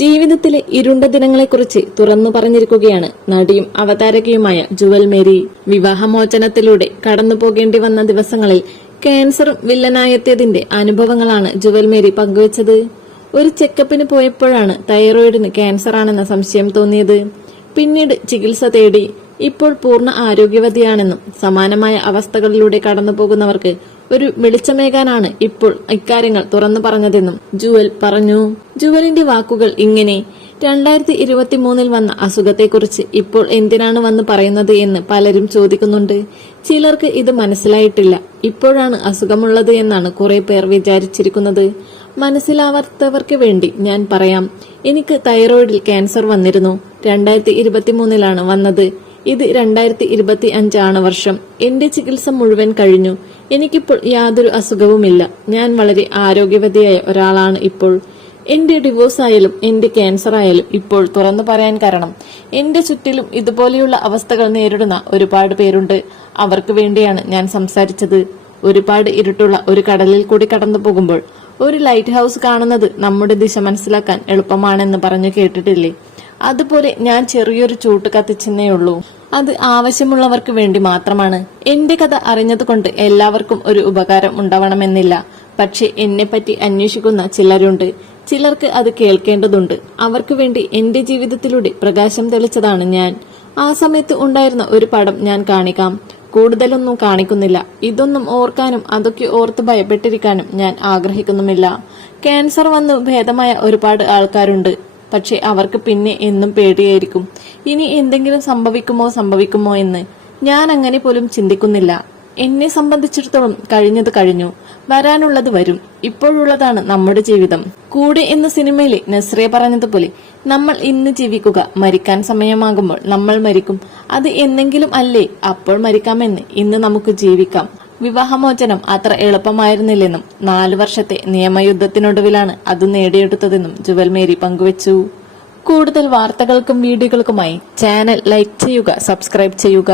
ജീവിതത്തിലെ ഇരുണ്ട ദിനങ്ങളെക്കുറിച്ച് തുറന്നു പറഞ്ഞിരിക്കുകയാണ് നടിയും അവതാരകയുമായ ജുവൽ മേരി. വിവാഹമോചനത്തിലൂടെ കടന്നു പോകേണ്ടി വന്ന ദിവസങ്ങളിൽ ക്യാൻസറും വില്ലനായെത്തിയതിന്റെ അനുഭവങ്ങളാണ് ജുവൽ മേരി പങ്കുവച്ചത്. ഒരു ചെക്കപ്പിന് പോയപ്പോഴാണ് തൈറോയിഡിന് ക്യാൻസർ ആണെന്ന സംശയം തോന്നിയത്. പിന്നീട് ചികിത്സ തേടി ഇപ്പോൾ പൂർണ ആരോഗ്യവതിയാണെന്നും സമാനമായ അവസ്ഥകളിലൂടെ കടന്നുപോകുന്നവർക്ക് ഒരു വെളിച്ചമേകാനാണ് ഇപ്പോൾ ഇക്കാര്യങ്ങൾ തുറന്നു പറഞ്ഞതെന്നും ജുവൽ പറഞ്ഞു. ജുവലിന്റെ വാക്കുകൾ ഇങ്ങനെ രണ്ടായിരത്തി ഇരുപത്തി മൂന്നിൽ വന്ന അസുഖത്തെക്കുറിച്ച് ഇപ്പോൾ എന്തിനാണ് വന്ന് പറയുന്നത് എന്ന് പലരും ചോദിക്കുന്നുണ്ട്. ചിലർക്ക് ഇത് മനസ്സിലായിട്ടില്ല. ഇപ്പോഴാണ് അസുഖമുള്ളത് എന്നാണ് കുറെ പേർ വിചാരിച്ചിരിക്കുന്നത്. മനസ്സിലാവാത്തവർക്ക് വേണ്ടി ഞാൻ പറയാം. എനിക്ക് തൈറോയിഡിൽ ക്യാൻസർ വന്നിരുന്നു. രണ്ടായിരത്തി ഇരുപത്തിമൂന്നിലാണ് വന്നത്. ഇത് രണ്ടായിരത്തി ഇരുപത്തി അഞ്ചാണ് വർഷം. എന്റെ ചികിത്സ മുഴുവൻ കഴിഞ്ഞു. എനിക്കിപ്പോൾ യാതൊരു അസുഖവുമില്ല. ഞാൻ വളരെ ആരോഗ്യവതിയായ ഒരാളാണ് ഇപ്പോൾ. എന്റെ ഡിവോഴ്സ് ആയാലും എന്റെ ക്യാൻസർ ആയാലും ഇപ്പോൾ തുറന്നു പറയാൻ കാരണം. എന്റെ ചുറ്റിലും ഇതുപോലെയുള്ള അവസ്ഥകൾ നേരിടുന്ന ഒരുപാട് പേരുണ്ട്. അവർക്ക് വേണ്ടിയാണ് ഞാൻ സംസാരിച്ചത്. ഒരുപാട് ഇരുട്ടുള്ള ഒരു കടലിൽ കൂടി കടന്നു പോകുമ്പോൾ ഒരു ലൈറ്റ് ഹൗസ് കാണുന്നത് നമ്മുടെ ദിശ മനസ്സിലാക്കാൻ എളുപ്പമാണെന്ന് പറഞ്ഞു കേട്ടിട്ടില്ലേ? അതുപോലെ ഞാൻ ചെറിയൊരു ചൂട്ട് കത്തിച്ചെന്നേ ഉള്ളൂ. അത് ആവശ്യമുള്ളവർക്ക് വേണ്ടി മാത്രമാണ്. എന്റെ കഥ അറിഞ്ഞതുകൊണ്ട് എല്ലാവർക്കും ഒരു ഉപകാരം ഉണ്ടാവണമെന്നില്ല. പക്ഷെ എന്നെപ്പറ്റി അന്വേഷിക്കുന്ന ചിലരുണ്ട്. ചിലർക്ക് അത് കേൾക്കേണ്ടതുണ്ട്. അവർക്ക് വേണ്ടി എന്റെ ജീവിതത്തിലൂടെ പ്രകാശം തെളിച്ചതാണ് ഞാൻ. ആ സമയത്ത് ഉണ്ടായിരുന്ന ഒരു പടം ഞാൻ കാണിക്കാം. കൂടുതലൊന്നും കാണിക്കുന്നില്ല. ഇതൊന്നും ഓർക്കാനും അതൊക്കെ ഓർത്ത് ഭയപ്പെട്ടിരിക്കാനും ഞാൻ ആഗ്രഹിക്കുന്നുമില്ല. ക്യാൻസർ വന്ന് ഭേദമായ ഒരുപാട് ആൾക്കാരുണ്ട്. പക്ഷെ അവർക്ക് പിന്നെ എന്നും പേടിയായിരിക്കും. ഇനി എന്തെങ്കിലും സംഭവിക്കുമോ സംഭവിക്കുമോ എന്ന് ഞാൻ അങ്ങനെ പോലും ചിന്തിക്കുന്നില്ല. എന്നെ സംബന്ധിച്ചിടത്തോളം കഴിഞ്ഞത് കഴിഞ്ഞു. വരാനുള്ളത് വരും. ഇപ്പോഴുള്ളതാണ് നമ്മുടെ ജീവിതം. കൂടെ എന്ന സിനിമയിലെ നസ്രിയ പറഞ്ഞതുപോലെ നമ്മൾ ഇന്ന് ജീവിക്കുക മരിക്കാൻ സമയമാകുമ്പോൾ നമ്മൾ മരിക്കും. അത് എന്നെങ്കിലും അല്ലേ അപ്പോൾ മരിക്കാമെന്ന് ഇന്ന് നമുക്ക് ജീവിക്കാം. വിവാഹമോചനം അത്ര എളുപ്പമായിരുന്നില്ലെന്നും നാലു വർഷത്തെ നിയമയുദ്ധത്തിനൊടുവിലാണ് അത് നേടിയെടുത്തതെന്നും ജുവൽ മേരി പങ്കുവച്ചു. കൂടുതൽ വാർത്തകൾക്കും വീഡിയോകൾക്കുമായി ചാനൽ ലൈക്ക് ചെയ്യുക സബ്സ്ക്രൈബ് ചെയ്യുക.